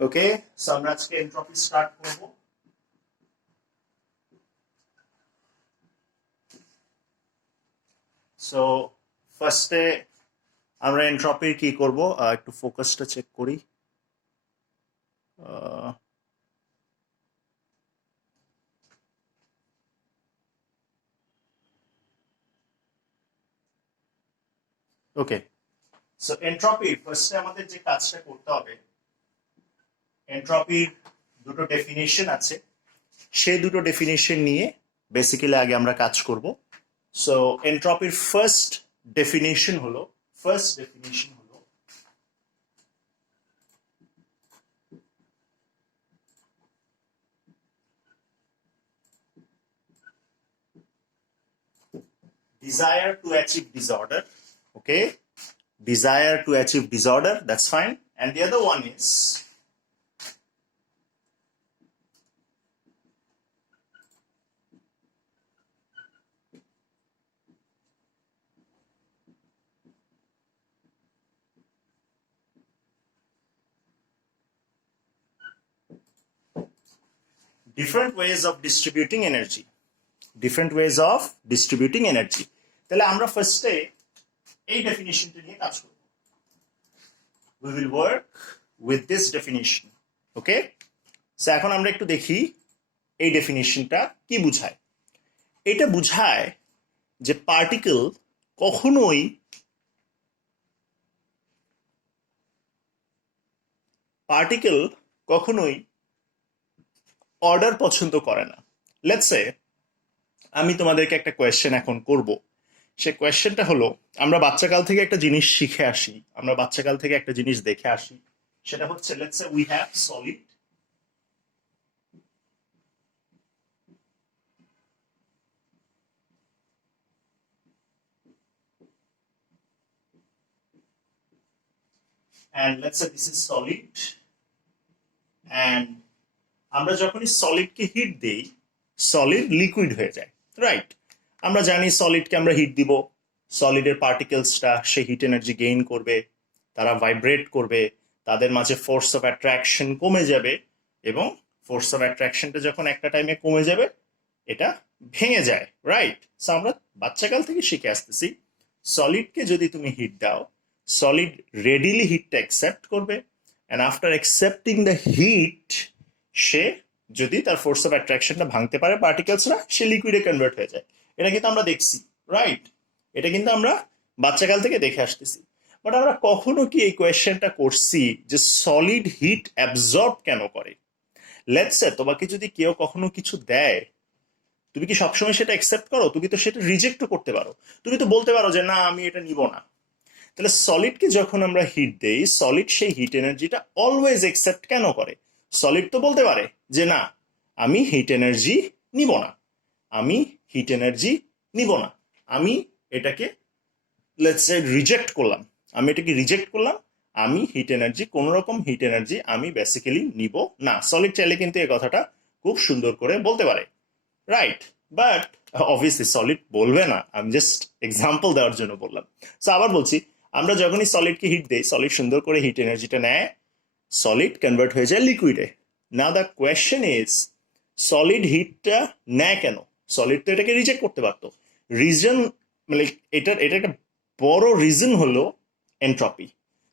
ওকে, so আমরা আজকে entropy start করব। সো ফার্স্টে আমরা এনট্রপির কি করব, একটু ফোকাসটা চেক করি। ওকে, সো এনট্রপির ফার্স্টে আমাদের যে কাজটা করতে হবে, এনট্রপির দুটো ডেফিনিশন আছে, সেই দুটো ডেফিনিশন নিয়ে বেসিক্যালি আগে আমরা কাজ করব। সো এনট্রপির ফার্স্ট ডেফিনিশন হলো desire to achieve disorder. Okay, desire to achieve disorder, that's fine. And the other one is different ways of distributing energy. Different ways of distributing energy. তাহলে আমরা ফার্স্টে এই ডেফিনিশনটা নিয়ে কাজ করব। We will work with this definition. Okay, so এখন আমরা একটু দেখি এই ডেফিনিশনটা কি বোঝায়। এটা বোঝায় যে পার্টিকেল কখনোই অর্ডার পছন্দ করে না। লেটস সে আমি তোমাদেরকে একটা কোয়েশ্চেন এখন করব। সে কোয়েশ্চেনটা হলো, আমরা বাচ্চাকাল থেকে একটা জিনিস শিখে আসি, আমরা বাচ্চাকাল থেকে একটা জিনিস দেখে আসি, সেটা হচ্ছে let's say we have solid and let's say this is solid, and আমরা যখনই সলিডকে হিট দেই সলিড লিকুইড হয়ে যায়, রাইট? আমরা জানি সলিডকে আমরা হিট দিব, সলিডের পার্টিকেলসটা সে হিট এনার্জি গেইন করবে, তারা ভাইব্রেট করবে, তাদের মাঝে ফোর্স অফ অ্যাট্রাকশন কমে যাবে, এবং ফোর্স অফ অ্যাট্রাকশনটা যখন একটা টাইমে কমে যাবে এটা ভেঙে যায়, রাইট? সো আমরা বাচ্চাকাল থেকে শিখে আসতেছি সলিডকে যদি তুমি হিট দাও, সলিড রেডিলি হিটটা অ্যাকসেপ্ট করবে, and after accepting the heat সে যদি তার ফোর্স অফ অ্যাট্রাকশনটা ভাঙতে পারে পার্টিকেলসরা, সে লিকুইডে কনভার্ট হয়ে যায়। এটা কিন্তু আমরা দেখছি, রাইট? এটা কিন্তু আমরা বাচ্চাকাল থেকে দেখে আসতেছি। বাট আমরা কখনো কি এই কোয়েশ্চেনটা করছি যে সলিড হিট অ্যাবজর্ব কেন করে? লেটস সে তোমাকে যদি কেউ কখনো কিছু দেয়, তুমি কি সবসময় সেটা অ্যাকসেপ্ট করো? তুমি তো সেটা রিজেক্টও করতে পারো, তুমি তো বলতে পারো যে না আমি এটা নিব না। তাহলে সলিডকে যখন আমরা হিট দেই, সলিড সেই হিট এনার্জিটা অলওয়েজ অ্যাকসেপ্ট কেন করে? সলিড তো বলতে পারে যে না আমি হিট এনার্জি নিব না, আমি হিট এনার্জি নিব না, আমি এটাকে লেটস সে রিজেক্ট করলাম, আমি হিট এনার্জি, কোন রকম হিট এনার্জি আমি বেসিক্যালি নিব না। সলিড চাইলে কিন্তু এই কথাটা খুব সুন্দর করে বলতে পারে, রাইট? বাট অবভিয়াসলি সলিড বলবে না, আমি জাস্ট এক্সাম্পল দেওয়ার জন্য বললাম। সো আবার বলছি, আমরা যখনই সলিডকে হিট দেই, সলিড সুন্দর করে হিট এনার্জিটা নেয়, সলিড কনভার্ট হয়ে যায় লিকুইডে। নাও দ্য কোয়েশ্চেন ইজ, সলিড হিটটা নেয় কেন? সলিড তো এটাকে রিজেক্ট করতে পারতো। রিজন মানে এটা একটা বড় রিজন হলো এনট্রপি।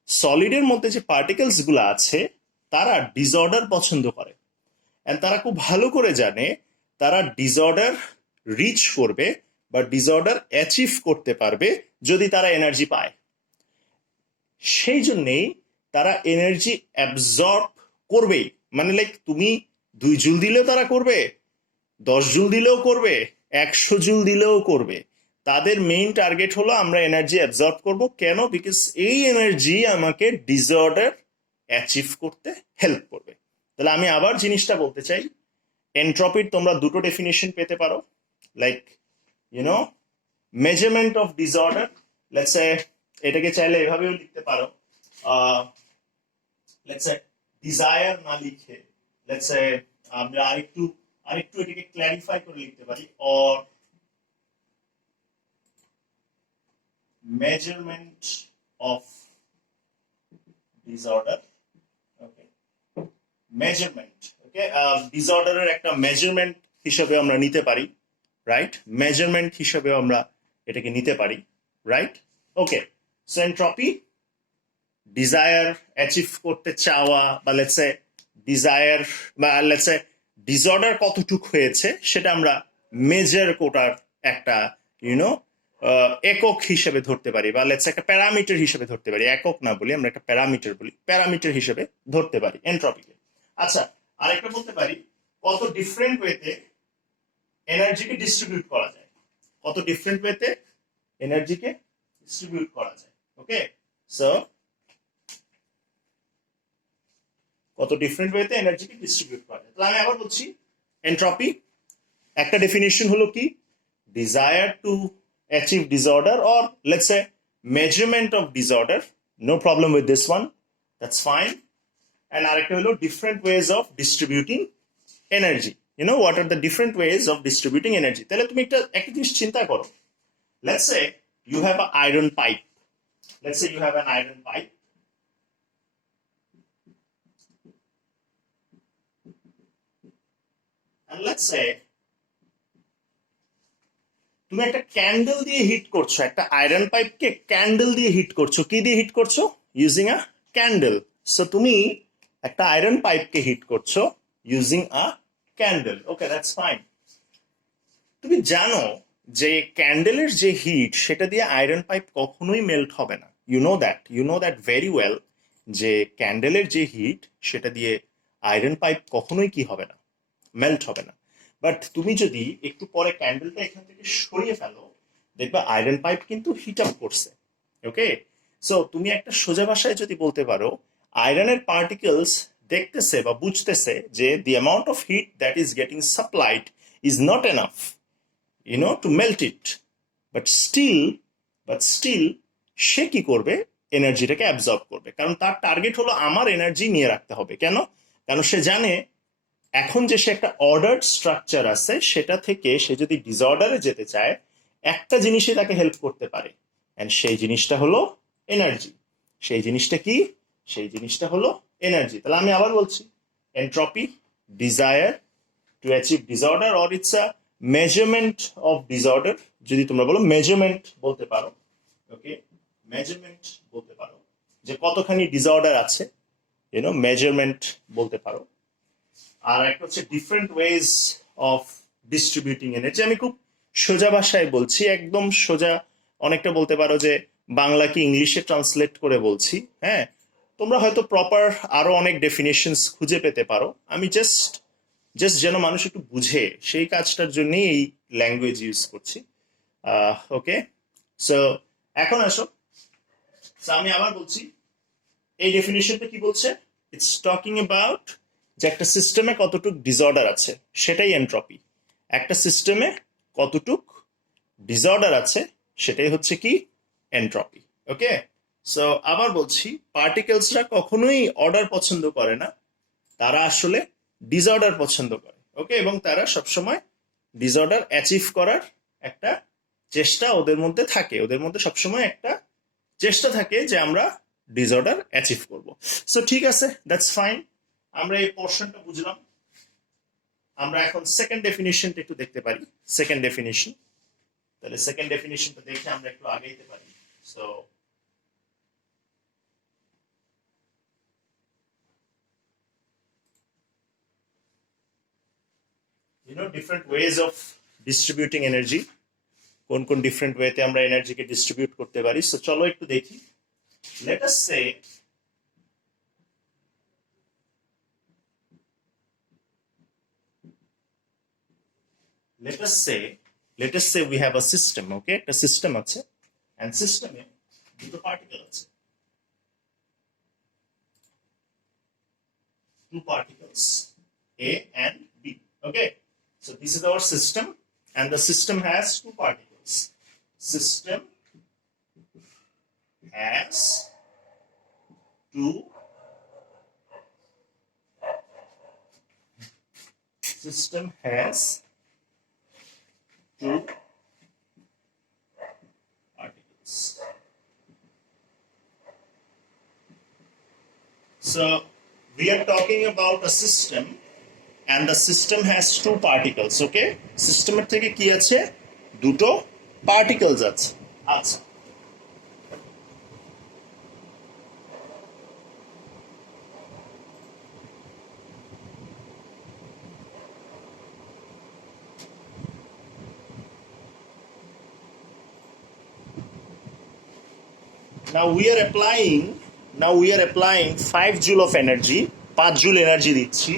সলিডের মধ্যে যে পার্টিকেলস গুলো আছে তারা ডিসঅর্ডার পছন্দ করে, এন্ড তারা খুব ভালো করে জানে তারা ডিসঅর্ডার রিচ করবে বা ডিসঅর্ডার অ্যাচিভ করতে পারবে যদি তারা এনার্জি পায়। সেই জন্যেই তারা এনার্জি অ্যাবজর্ব করবেই। মানে লাইক তুমি 2 জুল দিলেও তারা করবে, 10 জুল দিলেও করবে, 100 জুল দিলেও করবে। তাদের মেইন টার্গেট হলো আমরা এনার্জি অ্যাবজর্ব করব। কেন? বিকজ এই এনার্জি আমাকে ডিসঅর্ডার অ্যাচিভ করতে হেল্প করবে। তাহলে আমি আবার জিনিসটা বলতে চাই, এনট্রপির তোমরা দুটো ডেফিনেশন পেতে পারো, like you know measurement of disorder. Let's say এটাকে চাইলে এভাবেও লিখতে পারো, লেটস সে ডিজায়ার না লিখে লেটস সে আমরা আরেকটু এটাকে ক্ল্যারিফাই করে লিখতে পারি, or measurement of disorder. Okay, measurement, okay, ডিসঅর্ডারের একটা মেজারমেন্ট হিসেবে আমরা নিতে পারি, রাইট? মেজারমেন্ট হিসেবেও আমরা এটাকে নিতে পারি, রাইট? ওকে, সো এন্ট্রপি ডিজায়ার অ্যাচিভ করতে চাওয়া, বা লেটস সে ডিজায়ার, বা লেটস সে ডিসঅর্ডার কতটুক হয়েছে সেটা আমরা মেজার কোটার একটা ইউনো একক হিসেবে ধরতে পারি, বা লেটস একটা প্যারামিটার হিসেবে ধরতে পারি। একক না বলি, আমরা একটা প্যারামিটার বলি, প্যারামিটার হিসেবে ধরতে পারি এন্ট্রপিকে। আচ্ছা, আরেকটা বলতে পারি কত ডিফারেন্ট ওয়েতে এনার্জিকে ডিস্ট্রিবিউট করা যায়, কত ডিফারেন্ট ওয়েতে এনার্জিকে ডিস্ট্রিবিউট করা যায়। ওকে, সো কত ডিফারেন্ট ওয়েতে এনার্জিকে ডিস্ট্রিবিউট করা যায়। তাহলে আমি আবার বলছি, এন্ট্রপি একটা ডেফিনিশন হলো কি, desire to achieve disorder, or let's say measurement of disorder, no problem with this one, that's fine. And আরেকটা হলো different ways of distributing energy. You know what are the different ways of distributing energy? তাহলে তুমি একটা জিনিস চিন্তা করো, let's say you have an iron pipe, let's say you have an iron pipe, and let's say তুমি একটা candle দিয়ে hit করছো, একটা আয়রন পাইপকে ক্যান্ডেল দিয়ে হিট করছো। কি দিয়ে হিট করছো? Using a candle. সো তুমি একটা আয়রন পাইপকে হিট করছো using a candle. Okay, that's fine. তুমি জানো যে ক্যান্ডেলের যে হিট সেটা দিয়ে আয়রন পাইপ কখনোই মেল্ট হবে না। You know that very well, যে ক্যান্ডেলের যে হিট সেটা দিয়ে আয়রন পাইপ কখনোই কি হবে না, মেল্ট হবে না। বাট তুমি যদি একটু পরে ক্যান্ডেলটা এখান থেকে সরিয়ে ফেলো, দেখবে আয়রন পাইপ কিন্তু হিট আপ করছে। ওকে, সো তুমি একটা সোজা ভাষায় যদি বলতে পারো, আয়রনের পার্টিকেলস দেখতেছে বা বুঝতেছে যে the amount of heat that is getting supplied is not enough to melt it, but still সে কি করবে, এনার্জিটাকে অ্যাবজর্ব করবে, কারণ তার টার্গেট হলো আমার এনার্জি নিয়ে রাখতে হবে। কেন? কারণ সে জানে এখন যে সে একটা অর্ডার স্ট্রাকচার আছে সেটা থেকে সে যদি ডিসঅর্ডারে যেতে চায়, একটা জিনিসই তাকে হেল্প করতে পারে, অ্যান্ড সেই জিনিসটা হলো এনার্জি। সেই জিনিসটা কি? সেই জিনিসটা হলো এনার্জি। তাহলে আমি আবার বলছি, entropy desire to achieve disorder, or it's a measurement of disorder. যদি তোমরা বলো মেজারমেন্ট বলতে পারো, ওকে, মেজারমেন্ট বলতে পারো যে কতখানি ডিসঅর্ডার আছে, মেজারমেন্ট বলতে পারো। আর একটা হচ্ছে different ways of distributing energy. আমি খুব সোজা ভাষায় বলছি, একদম সোজা, অনেকটা বলতে পারো যে বাংলা কি ইংলিশে ট্রান্সলেট করে বলছি। হ্যাঁ, তোমরা হয়তো প্রপার আরো অনেক ডেফিনেশনস খুঁজে পেতে পারো। আমি জাস্ট যেন মানুষ একটু বুঝে সেই কাজটার জন্যই এই ল্যাঙ্গুয়েজ ইউজ করছি। ওকে, সো এখন আসো, আমি আবার বলছি, এই ডেফিনেশনটা কি বলছে? ইটস টকিং অ্যাবাউট যে একটা সিস্টেমে কতটুক ডিসঅর্ডার আছে, সেটাই এন্ট্রপি। একটা সিস্টেমে কতটুক ডিসঅর্ডার আছে সেটাই হচ্ছে কি এন্ট্রপি। ওকে, সো আবার বলছি, পার্টিকেলসরা কখনোই অর্ডার পছন্দ করে না, তারা আসলে ডিসঅর্ডার পছন্দ করে। ওকে, এবং তারা সবসময় ডিসঅর্ডার অ্যাচিভ করার একটা চেষ্টা ওদের মধ্যে থাকে, ওদের মধ্যে সবসময় একটা চেষ্টা থাকে যে আমরা ডিসঅর্ডার অ্যাচিভ করব। সো ঠিক আছে, দ্যাটস ফাইন, আমরা এই পোর্শনটা বুঝলাম। আমরা এখন সেকেন্ড ডেফিনিশনটা একটু দেখতে পারি। সেকেন্ড ডেফিনিশন, তাহলে সেকেন্ড ডেফিনিশনটা দেখে আমরা একটু আগাইতে পারি। So different ways of distributing energy, কোন কোন ডিফারেন্ট ওয়েতে আমরা এনার্জিকে ডিস্ট্রিবিউট করতে পারি। সো চলো একটু দেখি। Let us say let us say we have a system, okay, একটা সিস্টেম আছে, and সিস্টেমে দুটো পার্টিকেল আছে, two particles A and B. Okay, so this is our system, and the system has two particles. System has two particles. So we are talking about a system and the system has two particles. Okay, সিস্টেমের থেকে কি আছে, দুটো particles আছে। আচ্ছা, now we are applying 5 joule of energy, 5 joule energy দিচ্ছি।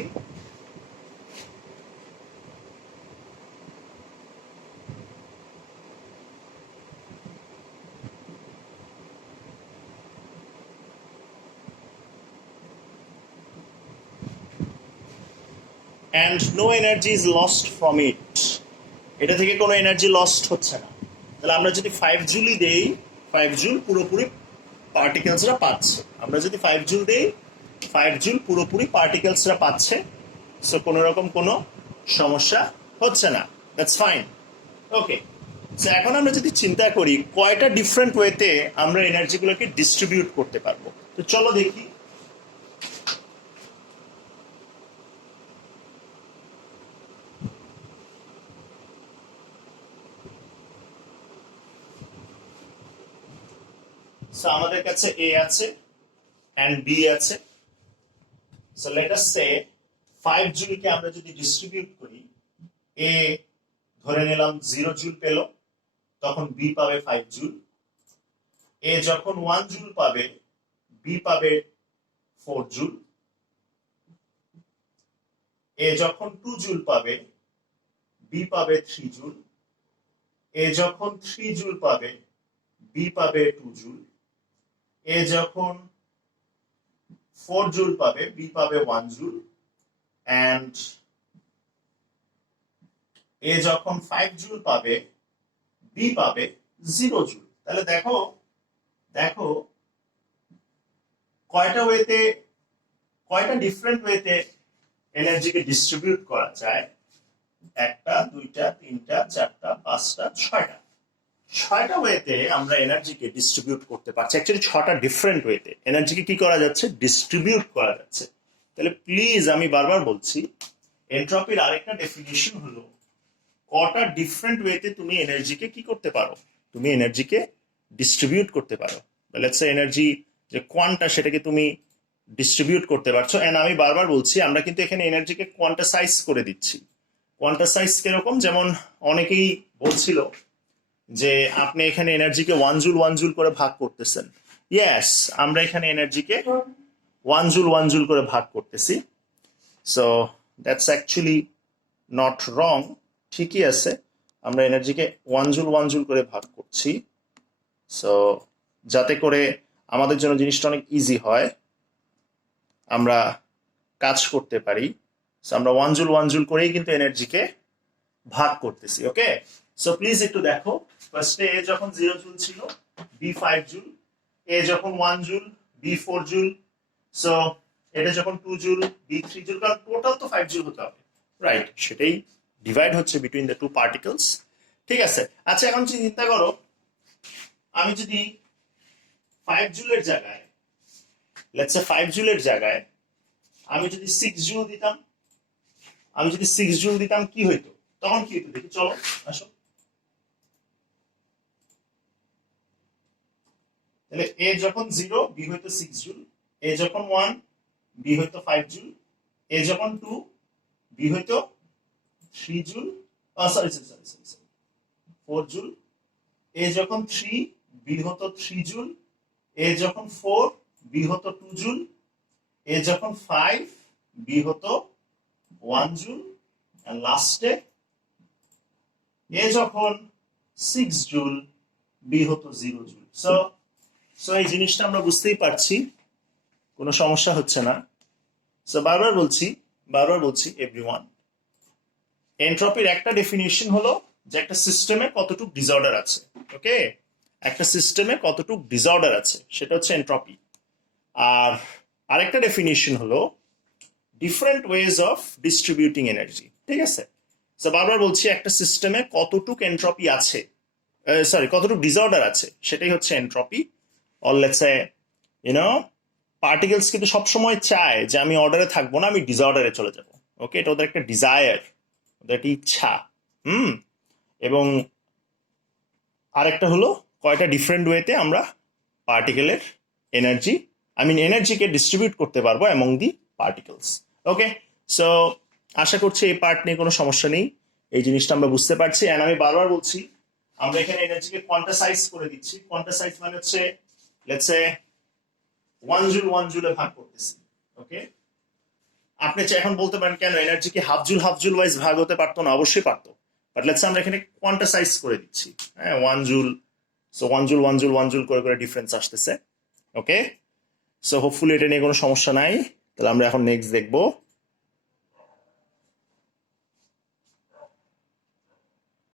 and no energy is lost from it, এটা থেকে কোনো এনার্জি লস্ট হচ্ছে না। তাহলে আমরা যদি 5 জুলই দেই, 5 জুল পুরোপুরি পার্টিকেলসরা পাচ্ছে। আমরা যদি 5 জুল দেই, 5 জুল পুরোপুরি পার্টিকেলসরা পাচ্ছে। সো কোনো রকম কোনো সমস্যা হচ্ছে না, দ্যাটস ফাইন। ওকে, সো এখন আমরা যদি চিন্তা করি কয়টা ডিফারেন্ট ওয়েতে আমরা এনার্জিগুলোকে ডিস্ট্রিবিউট করতে পারবো, তো চলো দেখি। সো আমাদের কাছে এ আছে এন্ড বি আছে। সো লেট আস সে 5 জুলকে আমরা যদি ডিস্ট্রিবিউট করি, এ ধরে নিলাম 0 জুল পেল, তখন বি পাবে 5 জুল। এ যখন 1 জুল পাবে, বি পাবে 4 জুল। এ যখন 2 জুল পাবে, বি পাবে 3 জুল। এ যখন 3 জুল পাবে, বি পাবে 2 জুল। এ যখন 4 জুল পাবে, বি পাবে 1 জুল। এন্ড এ যখন 5 জুল পাবে, বি পাবে 0 জুল। তাহলে দেখো দেখো কয়টা ওয়েতে, কয়টা ডিফারেন্ট ওয়েতে এনার্জিকে ডিস্ট্রিবিউট করা যায়। একটা, দুইটা, তিনটা, চারটা, পাঁচটা, ছয়টা, 6টা ওয়েতে আমরা এনার্জিকে ডিস্ট্রিবিউট করতে পারছি। অ্যাকচুয়ালি 6টা ডিফারেন্ট ওয়েতে এনার্জিকে কি করা যাচ্ছে, ডিস্ট্রিবিউট করা যাচ্ছে। তাহলে প্লিজ আমি বারবার বলছি, এন্ট্রপির আরেকটা ডেফিনিশন হলো কটা ডিফারেন্ট ওয়েতে তুমি এনার্জিকে কি করতে পারো, তুমি এনার্জিকে ডিস্ট্রিবিউট করতে পারো। লেটস সে এনার্জি যে কোয়ান্টা, সেটাকে তুমি ডিস্ট্রিবিউট করতে পারছো। এন্ড আমি বারবার বলছি, আমরা কিন্তু এখানে এনার্জিকে কোয়ান্টাসাইজ করে দিচ্ছি। কোয়ান্টাসাইজ কিরকম, যেমন অনেকেই বলছিল যে আপনি এখানে এনার্জিকে 1 জুল 1 জুল করে ভাগ করতেছেন। ইয়েস, আমরা এখানে এনার্জিকে 1 জুল 1 জুল করে ভাগ করতেছি। So that's actually not wrong, ঠিকই আছে, আমরা এনার্জিকে 1 জুল 1 জুল করে ভাগ করছি। সো যাতে করে আমাদের জন্য জিনিসটা অনেক ইজি হয়, আমরা কাজ করতে পারি। সো আমরা 1 জুল 1 জুল করেই কিন্তু এনার্জিকে ভাগ করতেছি। ওকে, সো প্লিজ একটু দেখো, ফার্স্টে এ যখন 0 জুল ছিল, বি 5 জুল। এ যখন 1 জুল, বি 4 জুল। সো এটা যখন 2 জুল, বি 3 জুল, কারণ টোটাল তো 5 জুল হতে হবে, রাইট? সেটাই ডিভাইড হচ্ছে বিটুইন দ্য টু পার্টিকলস। ঠিক আছে, আচ্ছা এখন চিন্তা করো, আমি যদি 5 জুলের জায়গায়, লেটস সে 5 জুলের জায়গায় আমি যদি 6 জুল দিতাম, আমি যদি 6 জুল দিতাম কি হইতো, তখন কি হইতো দেখি, চলো আসো। তাহলে এ যখন 0, বি হইতো 6 জুল। এ যখন 1, বি হইতো 5 জুল। এ যখন 2, বি হইতো 3 জুল, সরি 4 জুল। এ যখন 3, বি হতো 3 জুল। এ যখন 4, বি হতো 2 জুল। এ যখন 5, বি হতো 1 জুল। আর লাস্টে এ যখন 6 জুল, বি হতো 0 জুল। সো এই জিনিসটা আমরা বুঝতেই পারছি, কোনো সমস্যা হচ্ছে না। সো বারবার বলছি এভরিওয়ান, এন্ট্রপির একটা ডেফিনিশন হলো যে একটা সিস্টেমে কতটুকু ডিসঅর্ডার আছে। ওকে, একটা সিস্টেমে কতটুকু ডিসঅর্ডার আছে সেটা হচ্ছে এন্ট্রপি। আর আরেকটা ডেফিনিশন হলো different ways of distributing energy. ঠিক আছে, সো বারবার বলছি, একটা সিস্টেমে কতটুকু এন্ট্রপি আছে, কতটুকু ডিসঅর্ডার আছে, সেটাই হচ্ছে entropy. Or let's say particles কিন্তু সবসময় চায় যে আমি অর্ডারে থাকবো না, আমি ডিসঅর্ডারে চলে যাব। ওকে, এটা ওদের একটা ডিজায়ার, ওদের একটা ইচ্ছা। হুম। এবং আরেকটা হলো কয়টা ডিফারেন্ট ওয়েতে আমরা পার্টিকেলের এনার্জি, এনার্জিকে ডিস্ট্রিবিউট করতে পারবো among the particles. Okay, so আশা করছি এই পার্ট নিয়ে কোনো সমস্যা নেই, এই জিনিসটা আমরা বুঝতে পারছি। অ্যান্ড আমি বারবার বলছি, আমরা এখানে এনার্জিকে কোয়ান্টাসাইজ করে দিচ্ছি। কোয়ান্টাসাইজ মানে হচ্ছে লেটস সে 1 জুলে ভাগ করতেছি। ওকে, আপনি এখন বলতে পারেন কেন এনার্জি কি হাফ জুল ওয়াইজ ভাগ হতে পারতো না? অবশ্যই পারতো, বাট লেটস আমরা এখানে কোয়ান্টাসাইজ করে দিচ্ছি। হ্যাঁ, 1 জুল, সো 1 জুল করে করে ডিফারেন্স আসতেছে। ওকে, সো হোপফুলি এটা নিয়ে কোনো সমস্যা নাই। তাহলে আমরা এখন নেক্সট দেখবো